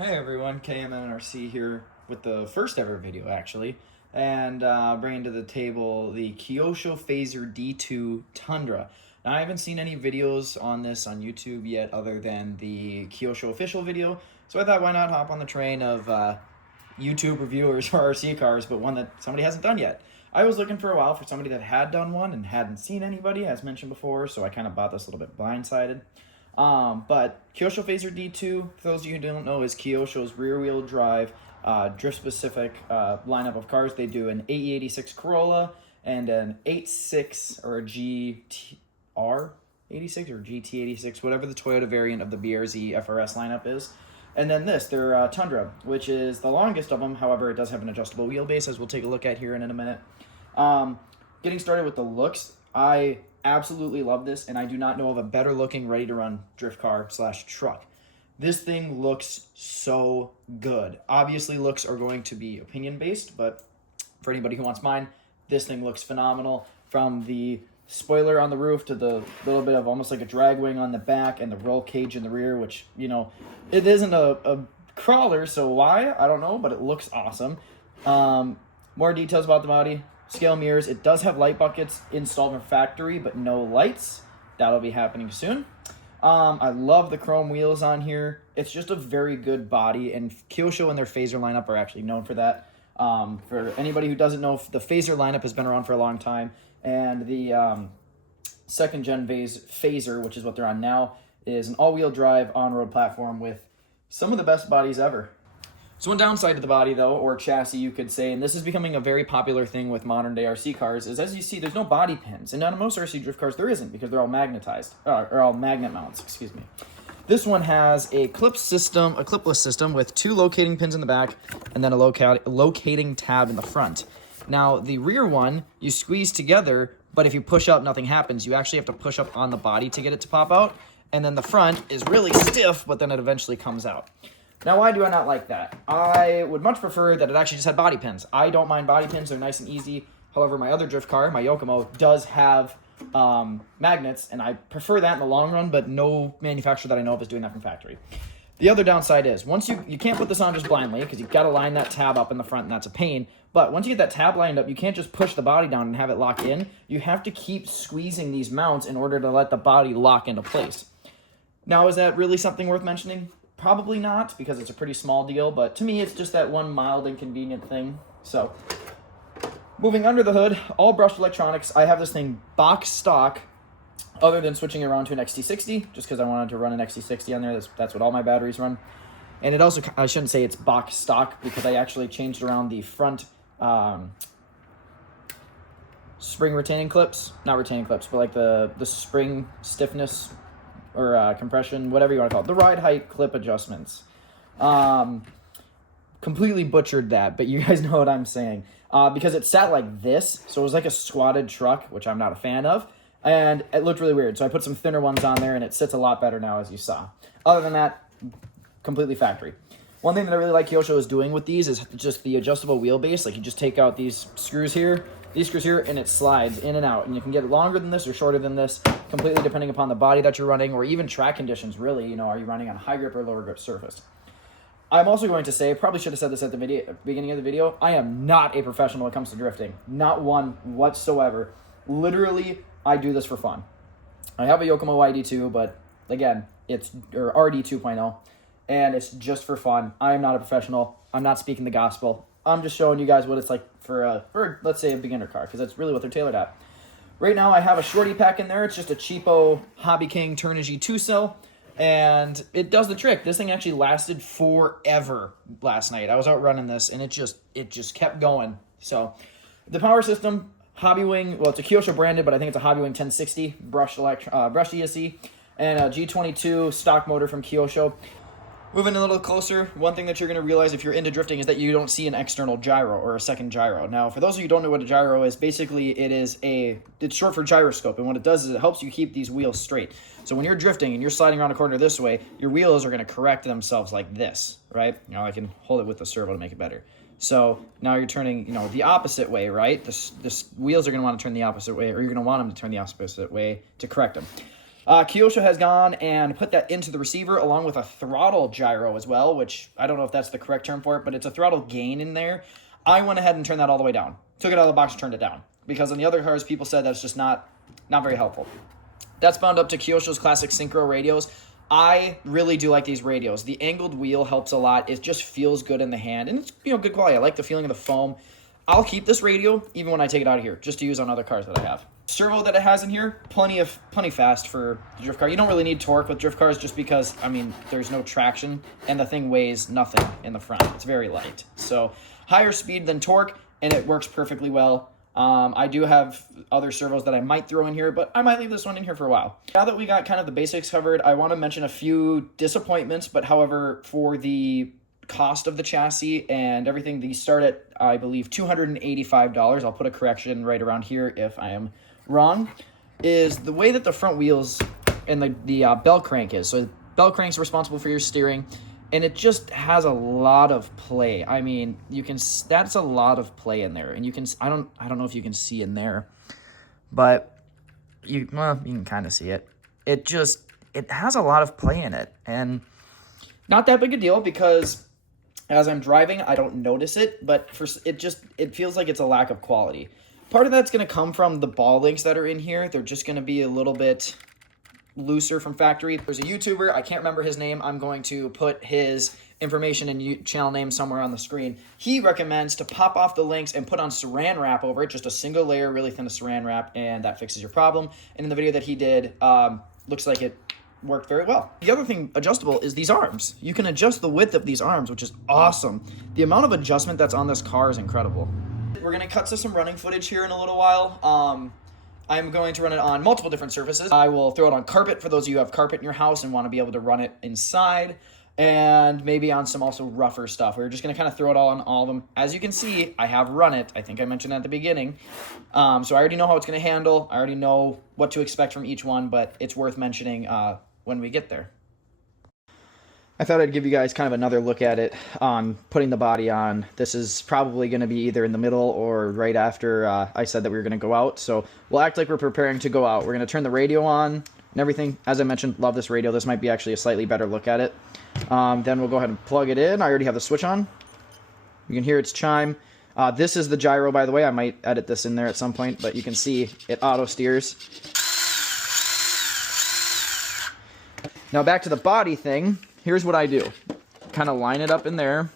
Hey everyone, KMNRC here with the first ever video actually, and bringing to the table the Kyosho Fazer D2 Tundra. Now I haven't seen any videos on this on YouTube yet other than the Kyosho official video, so I thought why not hop on the train of YouTube reviewers for RC cars, but one that somebody hasn't done yet. I was looking for a while for somebody that had done one and hadn't seen anybody, as mentioned before, so I kind of bought this a little bit blindsided. But Kyosho Fazer D2, for those of you who don't know, is Kyosho's rear-wheel drive, drift-specific lineup of cars. They do an AE86 Corolla and an 86 or a GTR 86 or GT86, whatever the Toyota variant of the BRZ FRS lineup is. And then their Tundra, which is the longest of them. However, it does have an adjustable wheelbase, as we'll take a look at here in a minute. Getting started with the looks, I absolutely love this, and I do not know of a better looking ready to run drift car slash truck. This thing looks so good. Obviously looks are going to be opinion based, but for anybody who wants mine, this thing looks phenomenal. From the spoiler on the roof to the little bit of almost like a drag wing on the back and the roll cage in the rear, which, you know, it isn't a crawler, so why? I don't know, but it looks awesome. More details about the body. Scale mirrors. It does have light buckets installed from factory, but no lights. That'll be happening soon. I love the chrome wheels on here. It's just a very good body, and Kyosho and their Fazer lineup are actually known for that. For anybody who doesn't know, the Fazer lineup has been around for a long time, and the second gen Fazer, which is what they're on now, is an all-wheel drive on-road platform with some of the best bodies ever. So one downside to the body, though, or chassis, you could say, and this is becoming a very popular thing with modern-day RC cars, is as you see, there's no body pins. And on most RC drift cars, there isn't, because they're all magnetized, or all magnet mounts, excuse me. This one has a clipless system with two locating pins in the back, and then a locating tab in the front. Now, the rear one, you squeeze together, but if you push up, nothing happens. You actually have to push up on the body to get it to pop out. And then the front is really stiff, but then it eventually comes out. Now, why do I not like that? I would much prefer that it actually just had body pins. I don't mind body pins. They're nice and easy. However, my other drift car, my Yokomo, does have magnets, and I prefer that in the long run, but no manufacturer that I know of is doing that from factory. The other downside is, once you can't put this on just blindly, because you've got to line that tab up in the front, and that's a pain. But once you get that tab lined up, you can't just push the body down and have it lock in. You have to keep squeezing these mounts in order to let the body lock into place. Now, is that really something worth mentioning? Probably not, because it's a pretty small deal, but to me, it's just that one mild inconvenient thing. So, moving under the hood, all brushed electronics. I have this thing box stock, other than switching it around to an XT60, just because I wanted to run an XT60 on there. That's what all my batteries run. And it also, I shouldn't say it's box stock, because I actually changed around the front spring retaining clips. Not retaining clips, but like the spring stiffness or compression, whatever you want to call it. The ride height clip adjustments. Completely butchered that, but you guys know what I'm saying. Because it sat like this, so it was like a squatted truck, which I'm not a fan of, and it looked really weird. So I put some thinner ones on there, and it sits a lot better now, as you saw. Other than that, completely factory. One thing that I really like Kyosho is doing with these is just the adjustable wheelbase. Like, you just take out these screws here, and it slides in and out. And you can get it longer than this or shorter than this, completely depending upon the body that you're running, or even track conditions, really. You know, are you running on a high grip or lower grip surface? I'm also going to say, probably should have said this at the beginning of the video, I am not a professional when it comes to drifting. Not one whatsoever. Literally, I do this for fun. I have a Yokomo ID2, but again, it's RD 2.0, and it's just for fun. I am not a professional. I'm not speaking the gospel. I'm just showing you guys what it's like for let's say, a beginner car, because that's really what they're tailored at. Right now, I have a shorty pack in there. It's just a cheapo Hobby King Turnigy 2-cell, and it does the trick. This thing actually lasted forever last night. I was out running this, and it just kept going. So, the power system, Hobby Wing, well, it's a Kyosho branded, but I think it's a Hobby Wing 1060 brushed ESC, and a G22 stock motor from Kyosho. Moving a little closer, one thing that you're going to realize if you're into drifting is that you don't see an external gyro or a second gyro. Now, for those of you who don't know what a gyro is, basically it's short for gyroscope, and what it does is it helps you keep these wheels straight. So when you're drifting and you're sliding around a corner this way, your wheels are going to correct themselves like this, right? Now I can hold it with the servo to make it better. So now you're turning, the opposite way, right? This wheels are going to want to turn the opposite way, or you're going to want them to turn the opposite way to correct them. Kyosho has gone and put that into the receiver along with a throttle gyro as well, which I don't know if that's the correct term for it, but it's a throttle gain in there. I went ahead and turned that all the way down. Took it out of the box and turned it down. Because on the other cars, people said that's just not very helpful. That's bound up to Kyosho's classic synchro radios. I really do like these radios. The angled wheel helps a lot. It just feels good in the hand, and it's good quality. I like the feeling of the foam. I'll keep this radio even when I take it out of here, just to use on other cars that I have. Servo that it has in here, plenty fast for the drift car. You don't really need torque with drift cars just because, I mean, there's no traction, and the thing weighs nothing in the front. It's very light. So higher speed than torque, and it works perfectly well. I do have other servos that I might throw in here, but I might leave this one in here for a while. Now that we got kind of the basics covered, I want to mention a few disappointments, but however, for the cost of the chassis and everything, these start at, I believe, $285. I'll put a correction right around here if I am wrong, is the way that the front wheels and the bell crank is. So the bell crank's responsible for your steering, and it just has a lot of play. I mean, that's a lot of play in there, and you can, I don't know if you can see in there, but you can kind of see it. It has a lot of play in it, and not that big a deal because as I'm driving, I don't notice it, but it feels like it's a lack of quality. Part of that's going to come from the ball links that are in here. They're just going to be a little bit looser from factory. There's a YouTuber, I can't remember his name. I'm going to put his information and channel name somewhere on the screen. He recommends to pop off the links and put on saran wrap over it, just a single layer, really thin of saran wrap, and that fixes your problem. And in the video that he did, looks like it worked very well. The other thing adjustable is these arms. You can adjust the width of these arms, which is awesome. The amount of adjustment that's on this car is incredible. We're going to cut to some running footage here in a little while. I'm going to run it on multiple different surfaces. I will throw it on carpet for those of you who have carpet in your house and want to be able to run it inside, and maybe on some also rougher stuff. We're just going to kind of throw it all on all of them. As you can see, I have run it. I think I mentioned that at the beginning. So I already know how it's going to handle. I already know what to expect from each one, but it's worth mentioning when we get there. I thought I'd give you guys kind of another look at it on putting the body on. This is probably going to be either in the middle or right after I said that we were going to go out. So we'll act like we're preparing to go out. We're going to turn the radio on and everything. As I mentioned, love this radio. This might be actually a slightly better look at it. Then we'll go ahead and plug it in. I already have the switch on. You can hear its chime. This is the gyro, by the way. I might edit this in there at some point, but you can see it auto steers. Now back to the body thing. Here's what I do. Kind of line it up in there.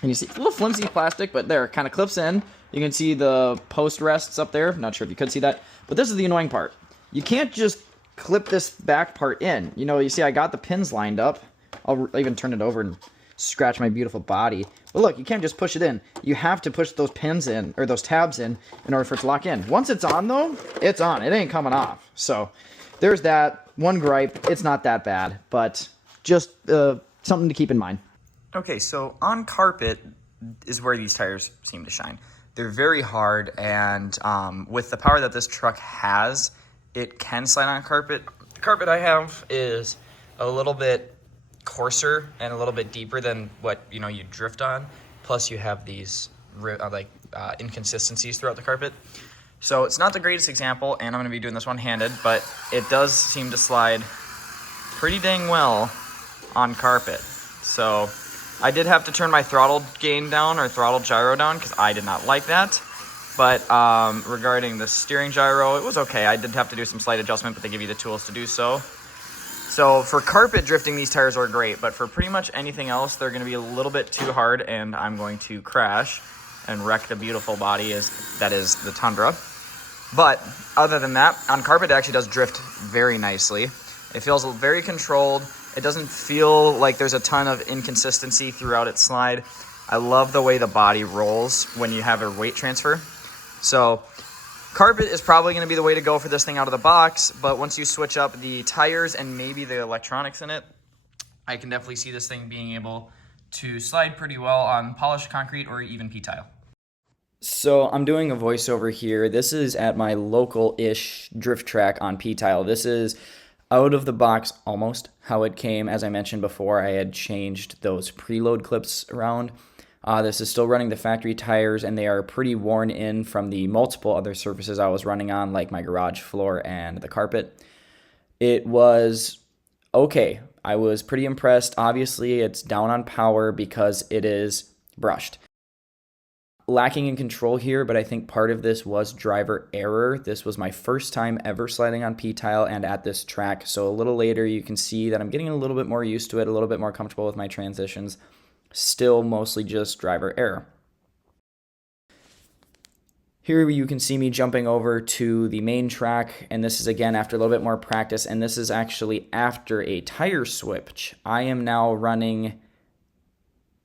And you see, it's a little flimsy plastic, but there, it kind of clips in. You can see the post rests up there. Not sure if you could see that. But this is the annoying part. You can't just clip this back part in. You see I got the pins lined up. I'll even turn it over and scratch my beautiful body. But look, you can't just push it in. You have to push those pins in, or those tabs in order for it to lock in. Once it's on, though, it's on. It ain't coming off. So there's that. One gripe. It's not that bad, but just something to keep in mind. Okay, so on carpet is where these tires seem to shine. They're very hard, and with the power that this truck has, it can slide on carpet. The carpet I have is a little bit coarser and a little bit deeper than what you drift on. Plus, you have these inconsistencies throughout the carpet. So it's not the greatest example, and I'm going to be doing this one-handed, but it does seem to slide pretty dang well on carpet. So I did have to turn my throttle gain down, or throttle gyro down, because I did not like that. But regarding the steering gyro, it was okay. I did have to do some slight adjustment, but they give you the tools to do so. So for carpet drifting, these tires are great, but for pretty much anything else, they're going to be a little bit too hard, and I'm going to crash and wreck the beautiful body that is the Tundra. But other than that, on carpet, it actually does drift very nicely. It feels very controlled. It doesn't feel like there's a ton of inconsistency throughout its slide. I love the way the body rolls when you have a weight transfer. So carpet is probably going to be the way to go for this thing out of the box, but once you switch up the tires and maybe the electronics in it, I can definitely see this thing being able to slide pretty well on polished concrete or even P-tile. So I'm doing a voiceover here. This is at my local-ish drift track on P-tile. This is out of the box almost how it came. As I mentioned before, I had changed those preload clips around. This is still running the factory tires, and they are pretty worn in from the multiple other surfaces I was running on, like my garage floor and the carpet. It was okay. I was pretty impressed. Obviously, it's down on power because it is brushed. Lacking in control here, but I think part of this was driver error. This was my first time ever sliding on P-Tile and at this track, so a little later you can see that I'm getting a little bit more used to it, a little bit more comfortable with my transitions. Still mostly just driver error. Here you can see me jumping over to the main track, and this is again after a little bit more practice, and this is actually after a tire switch. I am now running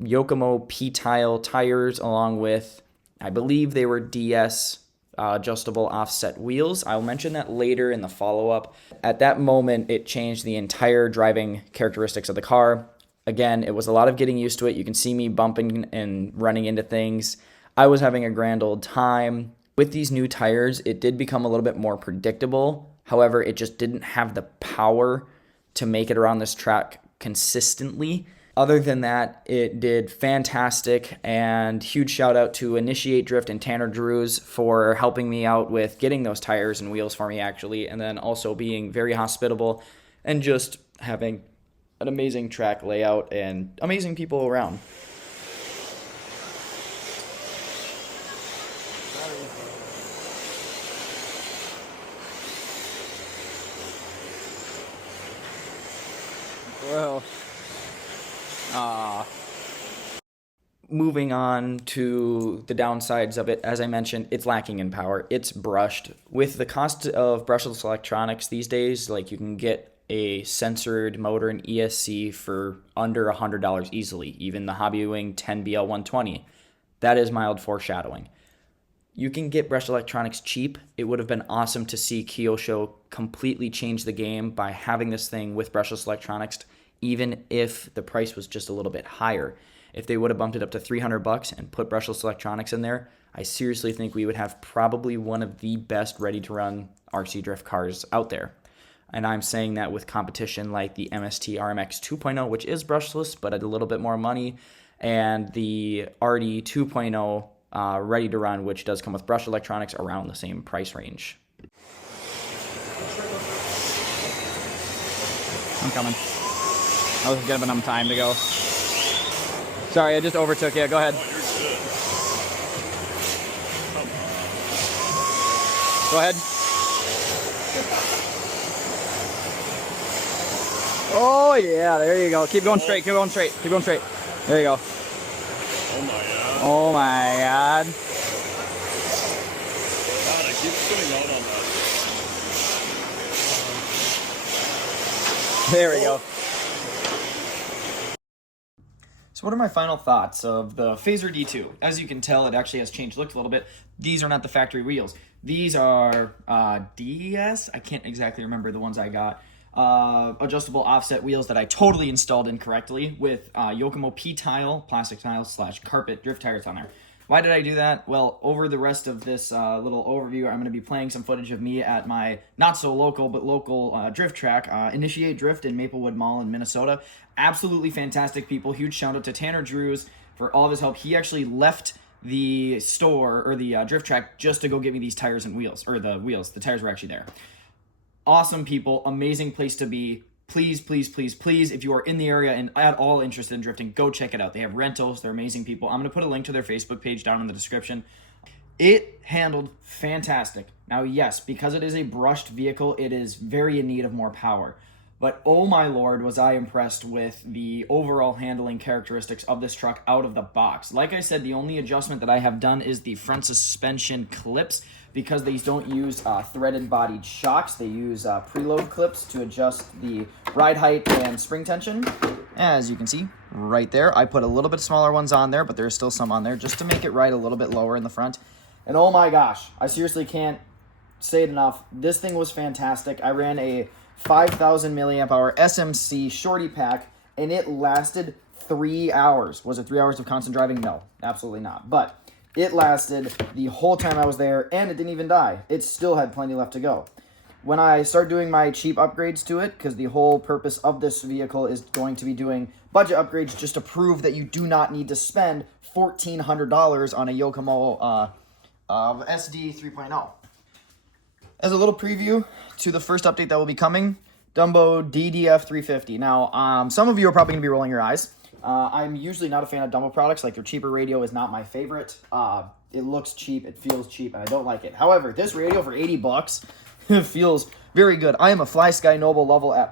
yokomo P-Tile tires along with, I believe they were DS adjustable offset wheels. I'll mention that later in the follow-up. At that moment, it changed the entire driving characteristics of the car. Again, it was a lot of getting used to it. You can see me bumping and running into things. I was having a grand old time. With these new tires, it did become a little bit more predictable. However, it just didn't have the power to make it around this track consistently. Other than that, it did fantastic, and huge shout out to Initiate Drift and Tanner Drews for helping me out with getting those tires and wheels for me actually, and then also being very hospitable and just having an amazing track layout and amazing people around. Well, Moving on to the downsides of it, as I mentioned, it's lacking in power. It's brushed. With the cost of brushless electronics these days, like you can get a sensored motor and ESC for under $100 easily, even the Hobbywing 10BL120. That is mild foreshadowing. You can get brushed electronics cheap. It would have been awesome to see Kyosho completely change the game by having this thing with brushless electronics, even if the price was just a little bit higher. If they would have bumped it up to $300 and put brushless electronics in there, I seriously think we would have probably one of the best ready-to-run RC drift cars out there. And I'm saying that with competition like the MST RMX 2.0, which is brushless, but at a little bit more money, and the RD 2.0 ready to run, which does come with brushed electronics around the same price range. I'm coming. I was giving them time to go. Sorry, I just overtook you. Go ahead. Go ahead. Oh yeah, there you go. Keep going straight. Keep going straight. Keep going straight. There you go. Oh my god. Oh my god. God, I keep spinning out on that. There we go. So what are my final thoughts of the Fazer D2? As you can tell, it actually has changed look a little bit. These are not the factory wheels. These are DS? I can't exactly remember the ones I got. Adjustable offset wheels that I totally installed incorrectly with yokomo P-Tile, plastic tile / carpet drift tires on there. Why did I do that? Well, over the rest of this little overview, I'm going to be playing some footage of me at my not-so-local, but local drift track, Initiate Drift in Maplewood Mall in Minnesota. Absolutely fantastic people. Huge shout-out to Tanner Drews for all of his help. He actually left the store, or the drift track, just to go get me these tires and wheels, or the wheels. The tires were actually there. Awesome people. Amazing place to be. Please, please, please, please, if you are in the area and at all interested in drifting, go check it out. They have rentals. They're amazing people. I'm going to put a link to their Facebook page down in the description. It handled fantastic. Now, yes, because it is a brushed vehicle, it is very in need of more power. But oh my lord, was I impressed with the overall handling characteristics of this truck out of the box. Like I said, the only adjustment that I have done is the front suspension clips, because these don't use threaded bodied shocks. They use preload clips to adjust the ride height and spring tension. As you can see right there, I put a little bit smaller ones on there, but there's still some on there just to make it ride a little bit lower in the front. And oh my gosh, I seriously can't say it enough. This thing was fantastic. I ran a 5,000 milliamp hour SMC shorty pack, and it lasted 3 hours. Was it 3 hours of constant driving? No, absolutely not. But it lasted the whole time I was there, and it didn't even die. It still had plenty left to go. When I start doing my cheap upgrades to it, because the whole purpose of this vehicle is going to be doing budget upgrades just to prove that you do not need to spend $1,400 on a Yokomo SD 3.0. As a little preview to the first update that will be coming, Dumbo DDF350. Now, some of you are probably going to be rolling your eyes. I'm usually not a fan of Dumbo products. Like, their cheaper radio is not my favorite. It looks cheap, it feels cheap, and I don't like it. However, this radio for 80 bucks feels very good. I am a Fly Sky Noble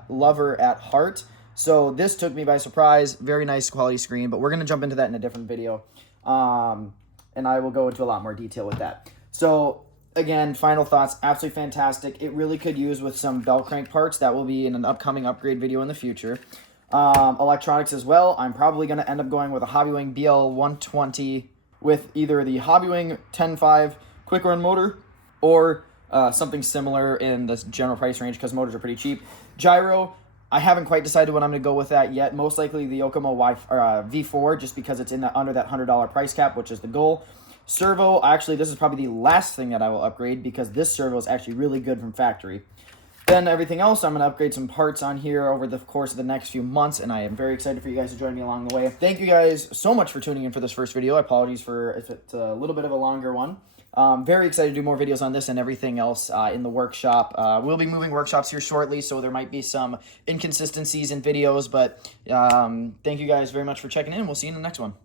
lover at heart, so this took me by surprise. Very nice quality screen, but we're going to jump into that in a different video, and I will go into a lot more detail with that. So, again, final thoughts, absolutely fantastic. It really could use with some bell crank parts. That will be in an upcoming upgrade video in the future. Electronics as well. I'm probably going to end up going with a Hobbywing BL120 with either the Hobbywing 10.5 quick run motor or something similar in the general price range because motors are pretty cheap. Gyro, I haven't quite decided what I'm going to go with that yet. Most likely the yokomo V4 just because it's under that $100 price cap, which is the goal. Servo, actually, this is probably the last thing that I will upgrade because this servo is actually really good from factory. Then everything else, I'm going to upgrade some parts on here over the course of the next few months, and I am very excited for you guys to join me along the way. Thank you guys so much for tuning in for this first video. Apologies for if it's a little bit of a longer one. Very excited to do more videos on this and everything else in the workshop. We'll be moving workshops here shortly, so there might be some inconsistencies in videos, but thank you guys very much for checking in. We'll see you in the next one.